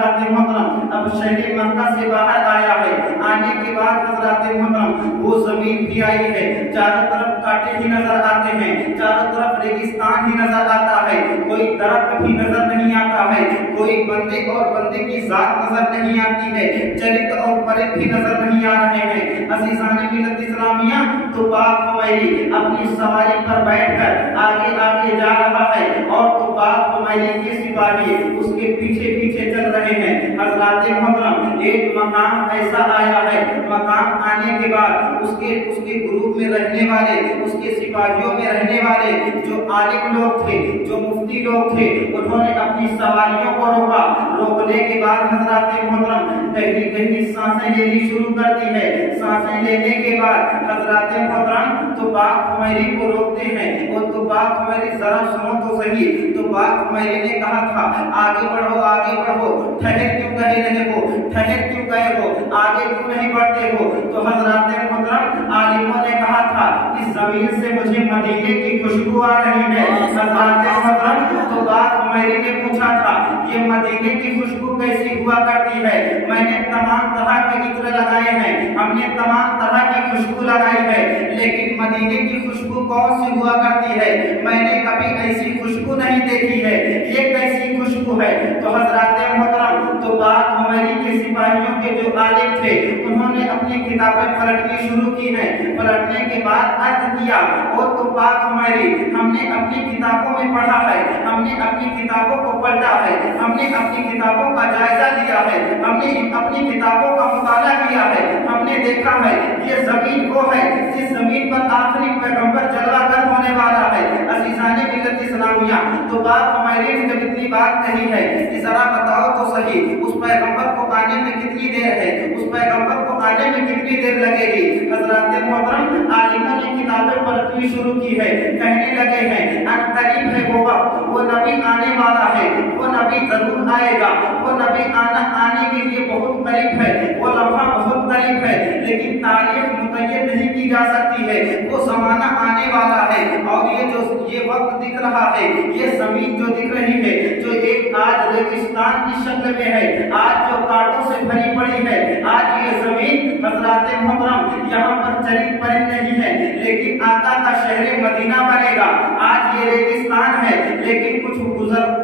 محترم اب شہر مکہ سے باہر آیا ہے، آنے کے بعد حضرات محترم وہ زمین بھی آئی ہے، چاروں طرف کانٹے ہی نظر آتے ہیں، چاروں طرف ریگستان ہی نظر آتا ہے، کوئی درخت بھی نظر نہیں آتا ہے، کوئی بندے اور بندے کی ذات نظر نہیں آتی ہے، چرت اور پرت بھی نظر نہیں آ رہے ہیں۔ عزیزان ملت اسلامیہ، تو باپ حمیری اپنی سواری پر بیٹھ کر آگے آگے جا رہا ہے اور تو باپ حمیری کے سپاہی اس کے پیچھے پیچھے چل رہے ہیں۔ حضرات محترم ایک مقام ایسا آیا ہے، مقام آنے کے بعد اس کے گروپ میں رہنے والے، اس کے سپاہیوں میں رہنے والے جو عالم لوگ تھے، جو مفتی لوگ تھے، انہوں نے اپنی سواریوں کو روکا۔ روکنے کے بعد حضرات محترم کہیں کہیں سانسیں لینی شروع کر دی ہے۔ سانسیں لینے کے بعد حضرات محترم تو باپ حمیری کو روکتے ہیں، اور تو باپ حمیری ذرا سنو تو صحیح۔ تو باپ حمیری نے کہا تھا آگے بڑھو آگے بڑھو، ٹھہر کیوں کہہ رہے ہو، ٹھہر کیوں گئے ہو، آگے کیوں نہیں بڑھتے ہو؟ تو حضرات محترم عالموں نے کہا تھا اس زمین سے مجھے مدینے کی خوشبو آ رہی ہے۔ حضرات محترم تو باپ حمیری نے پوچھا تھا یہ مدینے کی خوشبو کیسی ہوا کرتی ہے؟ میں نے تمام طرح کے عطر لگائے ہیں، ہم نے تمام طرح کی خوشبو لگائی ہے، لیکن مدینے کی خوشبو کون سی ہوا کرتی ہے؟ میں نے کبھی ایسی خوشبو نہیں دیکھی ہے، یہ کیسی خوشبو ہے؟ تو حضرات محترم تو باپ حمیری کے سپاہیوں کے جو عالم تھے انہوں نے اپنی کتابیں پلٹنی شروع کی ہیں۔ پلٹنے کے بعد عرض کیا اور تو باپ حمیری ہم نے اپنی کتابوں میں پڑھا ہے، ہم نے اپنی کتابوں کو پلٹا ہے، ہم نے اپنی کتابوں کا جائزہ لیا ہے، ہم نے اپنی کتابوں کا مطالعہ کیا ہے، ہم نے دیکھا ہے یہ زمین وہ ہے جس زمین پر آخری پیغمبر جلوہ گر ہونے والا ہے۔ عزیزان ملت اسلامیہ تو باپ حمیری نے جب اتنی بات کہی ہے کہ ذرا بتاؤ تو صحیح اس پیغمبر کو آنے میں کتنی دیر ہے، اس پیغمبر کو آنے میں کتنی دیر لگے گی؟ حضرات محترم عالموں نے کتابیں پلٹنی شروع کی ہے، کہنے لگے ہیں ان قریب ہے وہ وقت، وہ نبی آنے والا ہے، وہ نبی ضرور آئے گا، وہ نبی آنے کے لیے بہت قریب ہے، وہ لمحہ بہت قریب ہے، لیکن تاریخ متعین نہیں کی جا سکتی ہے، وہ زمانہ آنے والا ہے۔ اور یہ وقت دکھ رہا ہے، یہ زمین جو دکھ رہی ہے، جو ایک آج ریگستان کی شکل میں ہے، آج جو کانٹوں سے بھری پڑی ہے، آج یہ زمین حضرات محترم یہاں پر چرند پرند نہیں ہے، لیکن آقا کا شہر مدینہ بنے گا۔ آج یہ ریگستان ہے، لیکن کچھ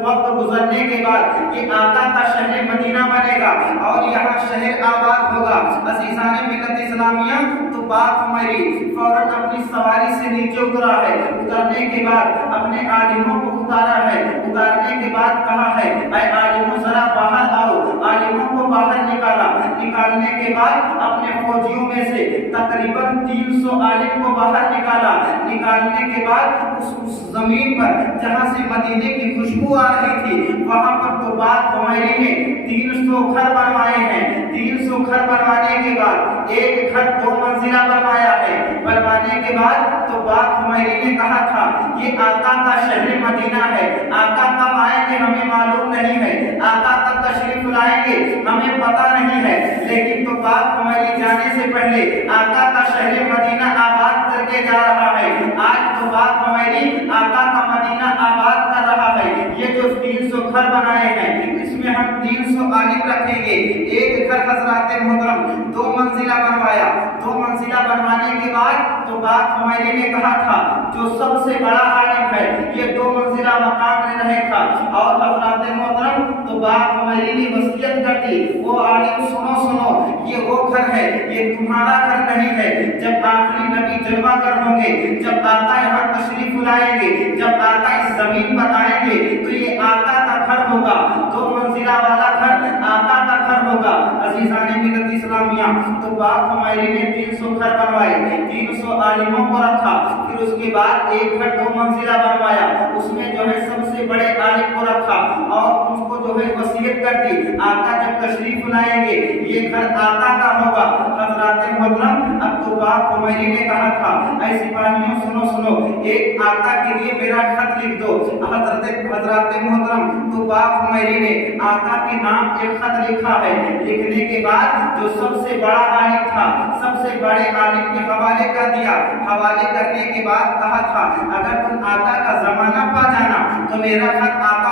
وقت گزرنے کے بعد یہ آقا کا شہر مدینہ بنے گا اور یہاں شہر آباد ہوگا۔ عزیزان ملت اسلامیہ تو باپ حمیری فوراً اپنی سواری سے نیچے اترا ہے، اترنے کے بعد اپنے عالموں کو اتارا ہے، اتارنے کے بعد کہا ہے اے عالموں ذرا باہر آؤ۔ عالموں کو باہر نکالا، نکالنے کے بعد اپنے فوجیوں میں سے تقریباً 300 عالم کو باہر نکالا، نکالنے کے بعد اس زمین پر جہاں سے مدینے کی خوشبو آ رہی تھی وہاں پر تو باپ حمیری نے 300 گھر بنوائے ہیں۔ 300 گھر بنوانے کے بعد ایک گھر 2 منزلہ بنوایا ہے، بنوانے کے بعد تو باپ حمیری نے کہا تھا یہ آقا کا شہر مدینہ ہے، آقا کب آئیں گے ہمیں معلوم نہیں ہے، آقا کب تشریف لائیں گے ہمیں پتہ نہیں ہے، لیکن تو باپ حمیری جانے سے پہلے آقا کا شہر مدینہ آباد کر کے جا رہا ہے۔ آج تو باپ حمیری آقا کا مدینہ آباد کر رہا ہے۔ یہ جو 300 گھر بنائے ہیں اس میں ہم 300 عالم رکھیں گے۔ ایک گھر حضرات محترم 2 منزلہ بنوایا، 2 منزلہ بنوانے کے بعد تو باپ حمیری نے کہا تھا جو سب سے بڑا عالم ہے یہ 2 منزلہ مقام میں رہے گا، اور حضرات محترم تو باپ حمیری نے وصیت کر دی وہ عالم سنو یہ وہ گھر ہے، یہ تمہارا گھر نہیں ہے۔ جب آخری نبی جلوہ گر ہوں گے، جب آقا یہاں تشریف لائیں گے، جب آقا اس زمین پر آئیں گے تو یہ آقا کا گھر ہوگا، 2 منزلہ والا گھر آقا کا گھر ہوگا۔ عزیزان ملت اسلامیہ تو باپ حمیری نے 300 گھر بنوائے، 300 عالموں کو رکھا، پھر اس کے بعد ایک گھر 2 منزلہ بنوایا، اس میں جو ہے سب سے بڑے عالم کو رکھا اور اس کو جو ہے وصیت کر دی آقا جب تشریف لائیں گے یہ گھر آقا کا ہوگا۔ حضرات محترم اب تو باپ حمیری نے کہا تھا اے سپاہیوں سنو ایک آقا کے لیے میرا خط لکھ دو۔ حضرات محترم تو باپ حمیری نے آقا کے نام ایک خط لکھا ہے، لکھنے کے بعد جو سب سے بڑا عالم تھا سب سے بڑے عالم کے حوالے کر دیا، حوالے کرنے کے بعد کہا تھا اگر تم آقا کا زمانہ پا جانا تو میرا خط آقا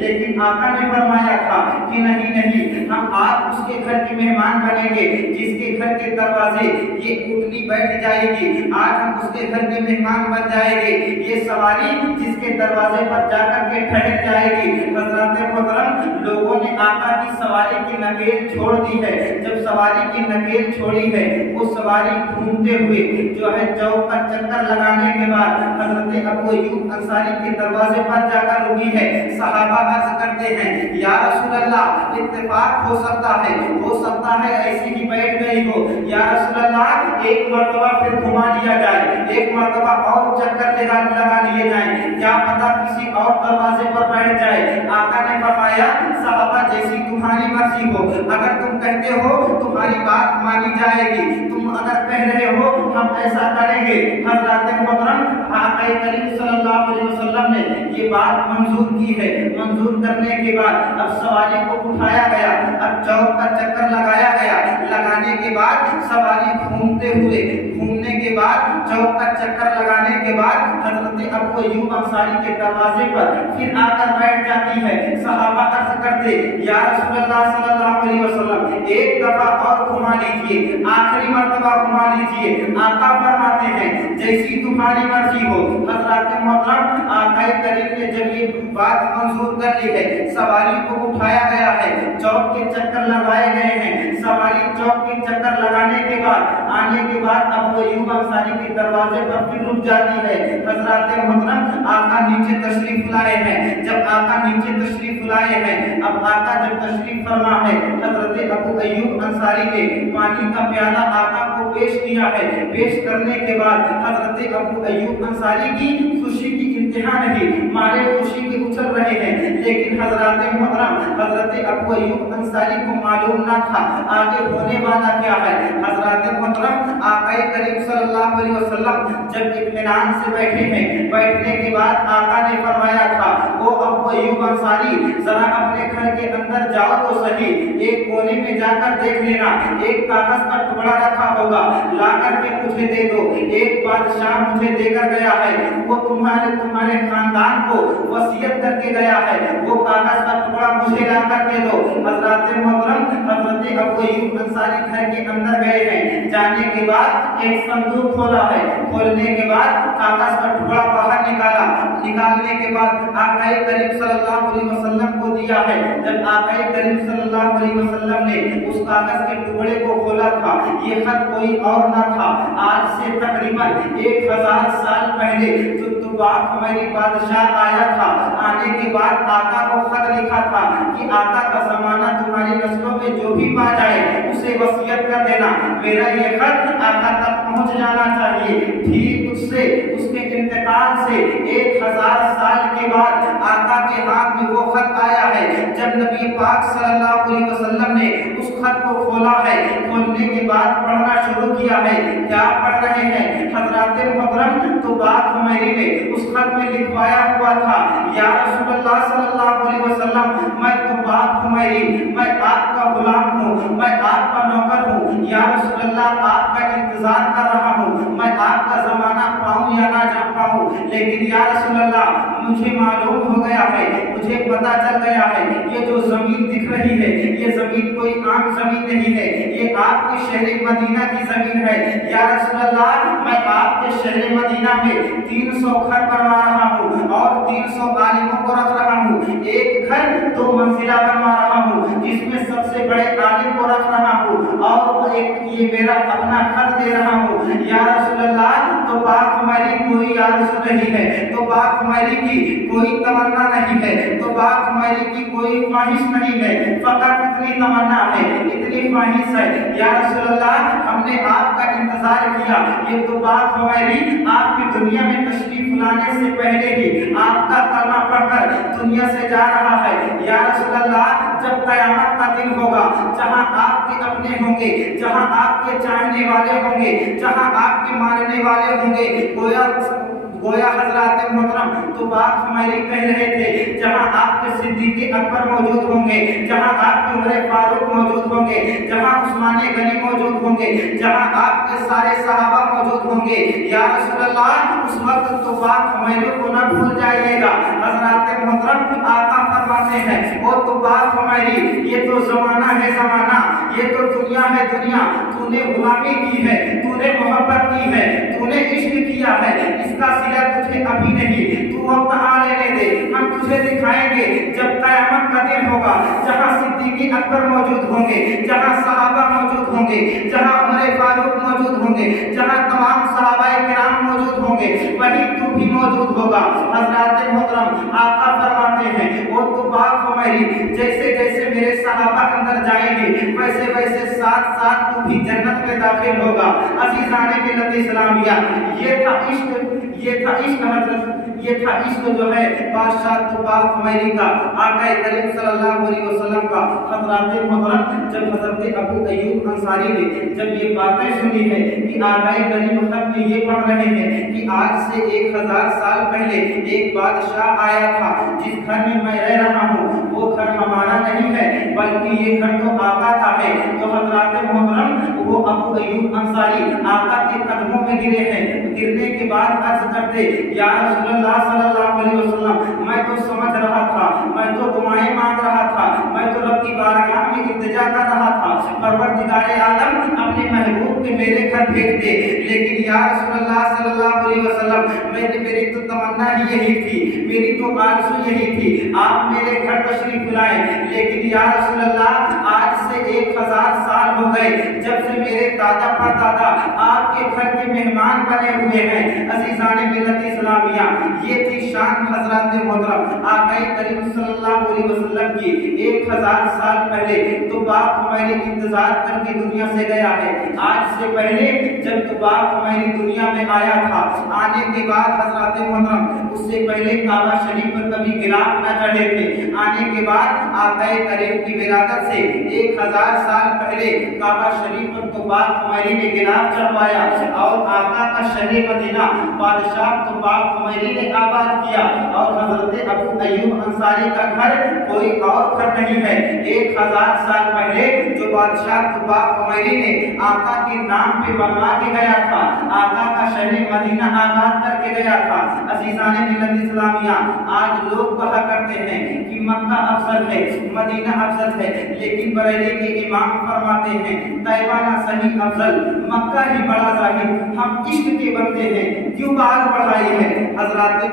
لیکن آقا نے فرمایا تھا کہ نہیں، ہم آج اس کے گھر کے مہمان بنیں گے جس کے گھر کے دروازے یہ اونٹنی بیٹھ جائے گی، آج ہم اس کے گھر کے مہمان بن جائیں گے، یہ سواری جس کے دروازے پر جا کر کے ٹھہر جائے گی۔ حضرات محترم، لوگوں نے آقا کی سواری کی نکیل چھوڑ دی ہے، جب سواری کی نکیل چھوڑی ہے وہ سواری گھومتے ہوئے جو ہے چوک کا چکر لگانے کے بعد حضرت ابو ایوب انصاری کے دروازے پر جا کر رکی ہے۔ صحابہ عرض کرتے ہیں یا رسول اللہ اتفاق ہو سکتا ہے ایسی ہی بیٹھ گئی ہو، یا رسول اللہ ایک مرتبہ پھر گھما لیا جائے، ایک مرتبہ اور چکر لگا لیے جائیں، کیا پتہ کسی اور دروازے پر بیٹھ جائے۔ آقا نے فرمایا صحابہ جیسی تمہاری مرضی ہو، اگر تم کہتے ہو تمہاری بات مانی جائے گی، تم اگر کہہ رہے ہو ہم ایسا کریں گے۔ حضرات محترم، آقا کریم صلی اللہ علیہ وسلم نے یہ بات منظور کی ہے۔ منظور کرنے کے بعد اب سواری کو اٹھایا گیا، اب چوک کا چکر لگایا گیا، لگانے کے بعد سواری گھومنے کے بعد چوک کا چکر لگانے کے بعد حضرت ابو ایوب انصاری کے دروازے پر پھر آ کر بیٹھ جاتی ہے۔ صحابہ عرض کرتے یا رسول اللہ صلی اللہ علیہ وسلم ایک دفعہ اور گھما لیجیے، آخری مرتبہ گھما لیجیے۔ آقا فرماتے ہیں جیسی تمہاری مرضی ہو۔ حضرات محترم، آقا کریم نے جب یہ بات منظور کر لی ہے، سواری کو اٹھایا گیا ہے، چوک کے چکر لگائے گئے ہیں، سواری چوک کے چکر لگانے کے بعد آنے کے بعد ابو ایوب انصاری کے دروازے پر پھر رک جاتی ہے۔ حضرات محترم، آقا نیچے تشریف لائے ہیں، جب آقا نیچے تشریف لائے ہیں، اب آقا جب تشریف فرما ہے، حضرت ابو ایوب انصاری نے پانی کا پیالہ آقا کو پیش کیا ہے۔ پیش کرنے کے بعد حضرت ابو ایوب انصاری کی خوشی کی انتہا نہیں، مارے خوشی کے اچھل رہے ہیں، لیکن حضرات محترم حضرت ابو ایوب انصاری کو معلوم نہ تھا آگے ہونے والا کیا ہے۔ حضرات محترم، آقا کریم صلی اللہ علیہ وسلم جب اطمینان سے بیٹھے ہیں، بیٹھنے کے بعد آقا نے فرمایا تھا وہ ابو ایوب انصاری ذرا اپنے گھر کے اندر جاؤ تو صحیح، ایک کونے میں جا کر دیکھ لینا، ایک کاغذ کا ٹکڑا رکھا ہوگا، لا کر کے مجھے دے دو، ایک بادشاہ مجھے دے کر گیا ہے، وہ تمہارے خاندان کو وصیت کر کے گیا ہے، وہ کاغذ کا ٹکڑا مجھے لا کر کے دو۔ حضرات محترم، حضرت ابو ایوب انصاری گھر کے اندر گئے ہیں، جانے کے بعد ایک صندوق کھولا ہے، کھولنے کے بعد کاغذ کا ٹکڑا باہر نکالا، نکالنے کے بعد آقا کریم صلی اللہ علیہ وسلم کو دیا ہے۔ جب آقا کریم صلی اللہ علیہ وسلم نے اس کاغذ کے ٹکڑے کو کھولا تھا، یہ خط کوئی اور نہ تھا، آج سے تقریباً 1000 سال پہلے جو ہماری بادشاہ آیا تھا، آنے کے بعد آقا کو خط لکھا تھا کہ آقا کا زمانہ تمہاری نسلوں میں جو بھی پا جائے اسے وصیت کر دینا، میرا یہ خط آقا تک پہنچ جانا چاہیے۔ ٹھیک اس کے انتقال سے 1000 سال کے بعد آقا کے ہاتھ میں وہ خط آیا ہے۔ جب نبی پاک صلی اللہ علیہ وسلم نے اس خط کو کھولا ہے، کھولنے کے بعد پڑھنا شروع کیا ہے، کیا پڑھ رہے ہیں حضرات محترم؟ تو بات ہماری نے اس خط میں لکھوایا ہوا تھا یا رسول اللہ صلی اللہ علیہ وسلم میں تو بات ہماری، میں آپ کا غلام ہوں، میں آپ کا نوکر ہوں، یا رسول اللہ آپ کا انتظار کر رہا ہوں، میں آپ کا زمانہ پاؤں یا نہ جا پاؤں، لیکن یا رسول اللہ مجھے معلوم ہو گیا ہے، مجھے پتا چل گیا ہے یہ جو زمین دکھ رہی ہے یہ زمین کوئی عام زمین نہیں ہے، یہ آپ کے شہر مدینہ کی زمین ہے، یا رسول اللہ میں آپ کے شہر مدینہ میں 300 گھر بنوا رہا ہوں اور 300 عالموں کو رکھ رہا ہوں، ایک گھر 2 منزلہ بنوا رہا ہوں جس میں سب سے بڑے عالم کو رکھ رہا ہوں اور یہ میرا اپنا خط دے رہا ہوں، یا رسول اللہ تو بات ہماری کوئی آرزو نہیں ہے، تو بات ہماری کی کوئی تمنا نہیں ہے، تو بات ہماری کی کوئی خواہش نہیں ہے، فقط اتنی تمنا ہے، اتنی خواہش ہے، یا رسول اللہ ہم نے آپ کا انتظار کیا، یہ تو بات ہماری آپ کی دنیا میں تشریف لانے سے پہلے ہی آپ کا کلمہ پڑھ کر دنیا سے جا رہا ہے، یا رسول اللہ جب قیامت کا دن ہوگا جہاں آپ کے اپنے ہوں گے، جہاں آپ کے چاہنے والے ہوں گے، جہاں آپ کے ماننے والے ہوں گے، گویا حضرات محترم تو بات ہماری کہہ رہے تھے جہاں آپ کے صدیق اکبر موجود ہوں گے، جہاں آپ کے عمر فاروق موجود ہوں گے، جہاں عثمان غنی موجود ہوں گے، جہاں آپ کے سارے صحابہ موجود ہوں گے، یا رسول اللہ اس وقت تو بات ہمارے کو نہ بھول جائیے گا۔ حضرات محترم آقا فرماتے ہیں اور تو بات ہماری، یہ تو زمانہ ہے زمانہ، یہ تو دنیا ہے دنیا، تو نے غلامی کی ہے، تو نے محبت کی ہے، تو نے عشق کیا ہے، اس کا صلہ تجھے ابھی نہیں، تو وقت آ لینے دے، ہم تجھے دکھائیں گے جب قیامت کا دن ہوگا، جہاں صدیق اکبر موجود ہوں گے، جہاں صحابہ موجود ہوں گے، جہاں عمر فاروق موجود ہوں گے، جہاں تمام صحابہ کرام موجود ہوں گے، وہیں تو بھی موجود ہوگا۔ حضرات محترم آقا فرماتے ہیں اور تو بات ہماری، جیسے جیسے میرے صحابہ اندر جائیں گے ویسے ویسے ساتھ ساتھ تو بھی جنت میں داخل ہوگا۔ عزیزان ملت اسلامیہ، یہ تھا عشق، یہ تھا عشق جو ہے بادشاہ تو پاک ہماری کا، آقا کریم صلی اللہ علیہ وسلم کا۔ حضرات محترم جب حضرت ابو ایوب انصاری نے جب یہ باتیں سنی ہے کہ آقا کریم خط میں یہ پڑھ رہے ہیں کہ آج سے 1000 سال پہلے ایک بادشاہ آیا تھا، جس گھر میں رہ رہا ہوں وہ گھر ہمارا نہیں ہے بلکہ یہ گھر تو آقا کا ہے، تو حضرات محترم وہ ابو ایوب انصاری آقا کے قدموں میں گرے ہیں۔ گرنے کے بعد عرض کرتے یا رسول اللہ صلی اللہ علیہ وسلم، میں تو سمجھ رہا تھا، میں تو دعائیں مانگ رہا تھا، میں تو رب کی بارگاہ میں التجا کر رہا تھا، پروردگار عالم اپنے محبوب کے میرے گھر بھیج دے، لیکن یا رسول اللہ صلی اللہ علیہ وسلم میری تو تمنا ہی یہی تھی، میری تو آرزو یہی تھی آپ میرے گھر تشریف لائیں، لیکن یا رسول اللہ آج سے 1000 سال ہو گئے جب سے میرے دادا پردادا آپ کے گھر کے مہمان بنے ہوئے ہیں۔ عزیزان ملت اسلامیہ، یہ تھی شان حضرات محترم آقا کریم صلی اللہ علیہ وسلم کی۔ 1000 سال پہلے تو باپ ہماری انتظار کر کے دنیا سے گیا ہے، آج سے پہلے جب تو باپ ہماری دنیا میں آیا تھا، آنے کے بعد حضرات محترم اس سے پہلے کعبہ شریف پر کبھی گراف نہ چڑھے تھے، آنے کے بعد آقا کریم کی ولادت سے 1000 سال پہلے کعبہ شریف پر تو باپ ہماری نے گراف چڑھوایا اور آقا کا شہر مدینہ بادشاہ تو باپ ہماری نے آباد کیا، اور حضرت ابو ایوب انصاری کا گھر کوئی اور گھر نہیں ہے۔ 1000 سال پہلے جو بادشاہ تو باپ ہماری نے آقا کے نام پہ بنوا کے گیا تھا، آقا کا شہر مدینہ آباد کر کے گیا تھا۔ عزیزان ملت اسلامیہ، آج لوگ کہا کرتے ہیں کہ مکہ افضل ہے، مدینہ افضل ہے، لیکن بریلی کے امام فرماتے ہیں طیبہ نہ صحیح افضل، مکہ ہی بڑا ظاہر، ہم عشق کے بندے ہیں کیوں بات بڑھائی ہے۔ حضرات